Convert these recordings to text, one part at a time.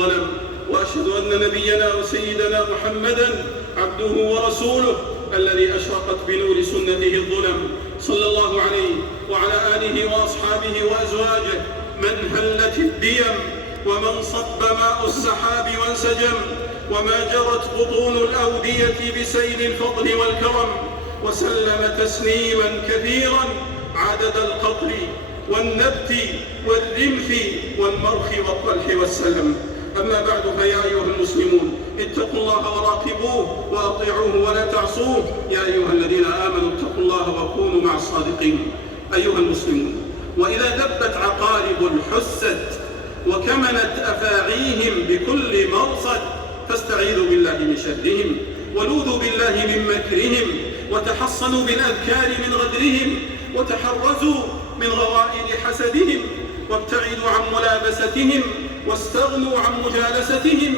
ظلم، وأشهد أن نبينا وسيدنا محمدًا عبده ورسوله الذي أشرقت بنور سنته الظلم، صلى الله عليه وعلى آله وأصحابه وأزواجه من هلت الديم ومن صب ماء السحاب وانسجم، وما جرت بطون الأودية بسيل الفضل والكرم، وسلم تسليما كثيرا عدد القطر والنبت والرمح والمرخ والطلح والسلم. أما بعد، فيا أيها المسلمون اتقوا الله وراقبوه وأطيعوه ولا تعصوه. يا أيها الذين آمنوا اتقوا الله وكونوا مع الصادقين. أيها المسلمون، وإذا دبت عقارب حست وكمنت أفاعيهم بكل مرصد فاستعيذوا بالله من شرهم، ولوذوا بالله من مكرهم، وتحصنوا بالأذكار من غدرهم، وتحرزوا من غوائل حسدهم، وابتعدوا عن ملابستهم، واستغنوا عن مجالستهم،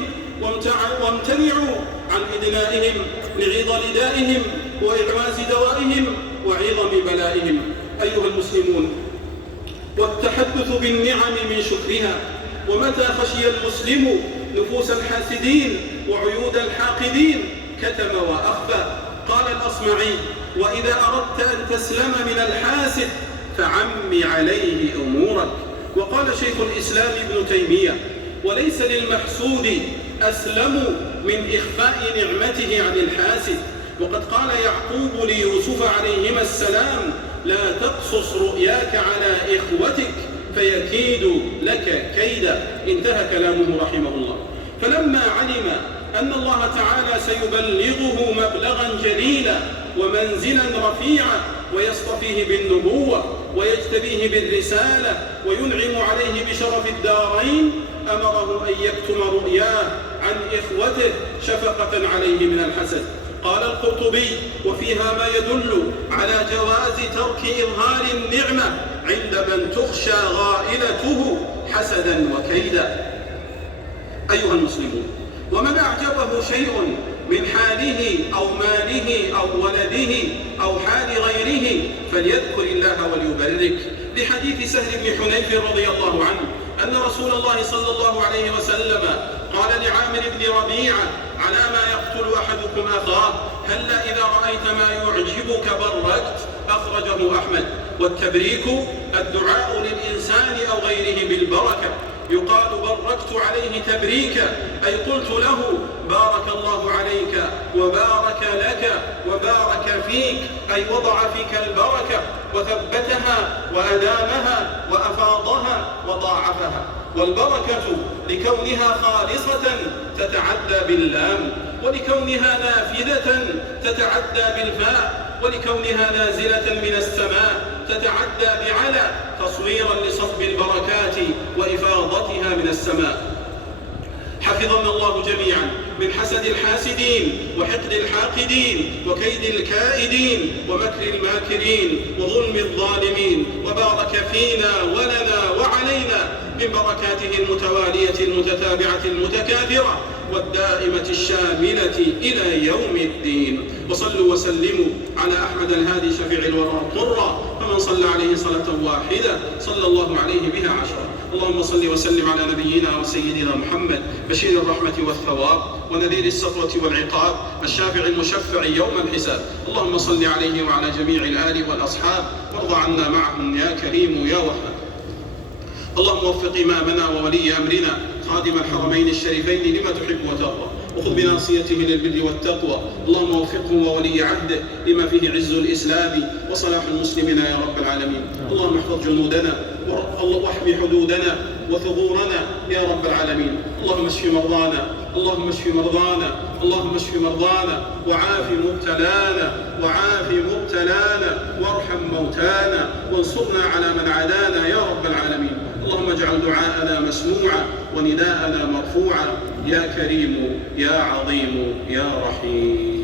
وامتنعوا عن إدنائهم لعظ ندائهم وإعواز دوائهم وعظم بلائهم. أيها المسلمون، والتحدث بالنعم من شكرها. ومتى خشي المسلم نفوس الحاسدين وعيود الحاقدين كتم وأخفى. قال الأصمعي: وإذا أردت أن تسلم من الحاسد فعم عليه أمورك. وقال شيخ الإسلام ابن تيمية: وليس للمحسود أسلم من إخفاء نعمته عن الحاسد. وقد قال يعقوب ليوسف عليهما السلام: لا تقصص رؤياك على إخوتك فيكيدوا لك كيدا. انتهى كلامه رحمه الله. فلما علم أن الله تعالى سيبلغه مبلغا جليلا ومنزلا رفيعا ويصطفيه بالنبوة ويجتبيه بالرسالة وينعم عليه بشرف الدارين، أمره أن يكتم رؤياه عن إخوته شفقة عليه من الحسد. قال القرطبي: وفيها ما يدل على جواز ترك إظهار النعمة عند من تخشى غائلته حسدا وكيدا. أيها المسلمون، ومن أعجبه شيء من حاله أو ماله أو ولده أو حال غيره فليذكر الله وليبرك، لحديث سهل بن حنيف رضي الله عنه أن رسول الله صلى الله عليه وسلم قال لعامر بن ربيعة: على ما يقتل أحدكم أخاه، هلا إذا رأيت ما يعجبك بركت. أخرجه أحمد. والتبريك الدعاء للإنسان أو غيره بالبركة. يقال بركت عليه تبريكا، أي قلت له: بارك الله عليك وبارك لك وبارك فيك، أي وضع فيك البركة وثبتها وأدامها وأفاضها وضاعفها. والبركة لكونها خالصة تتعدى باللام، ولكونها نافذة تتعدى بالفاء، ولكونها نازلة من السماء تتعدى بعلى، تصويرا لصب البركات وإفاضتها من السماء. حفظنا الله جميعا من حسد الحاسدين وحقد الحاقدين وكيد الكائدين ومكر الماكرين وظلم الظالمين، وبارك فينا ولنا وعلينا من بركاته المتوالية المتتابعة المتكاثرة والدائمة الشاملة إلى يوم الدين. وصلوا وسلموا على أحمد الهادي شفيع الورى الطرى، فمن صلى عليه صلاة واحدة صلى الله عليه بها عشرة. اللهم صل وسلم على نبينا وسيدنا محمد بشير الرحمة والثواب ونذير السطوة والعقاب الشافع المشفع يوم الحساب. اللهم صل عليه وعلى جميع الآل والأصحاب، وارض عنا معهم يا كريم يا وهاب. اللهم وفق إمامنا وولي أمرنا خادم الحرمين الشريفين لما تحب وترضى، وخذ بناصيته للبر والتقوى. اللهم وفقه وولي عهده لما فيه عز الإسلام وصلاح المسلمين يا رب العالمين. اللهم احفظ جنودنا واحمي حدودنا وثغورنا يا رب العالمين. اللهم اشف مرضانا، اللهم اشف مرضانا، اللهم اشف مرضانا، وعاف مبتلانا، وارحم موتانا، وانصرنا على من عادانا يا رب العالمين. اللهم اجعل دعاءنا مسموعا ونداءنا مرفوعا يا كريم يا عظيم يا رحيم.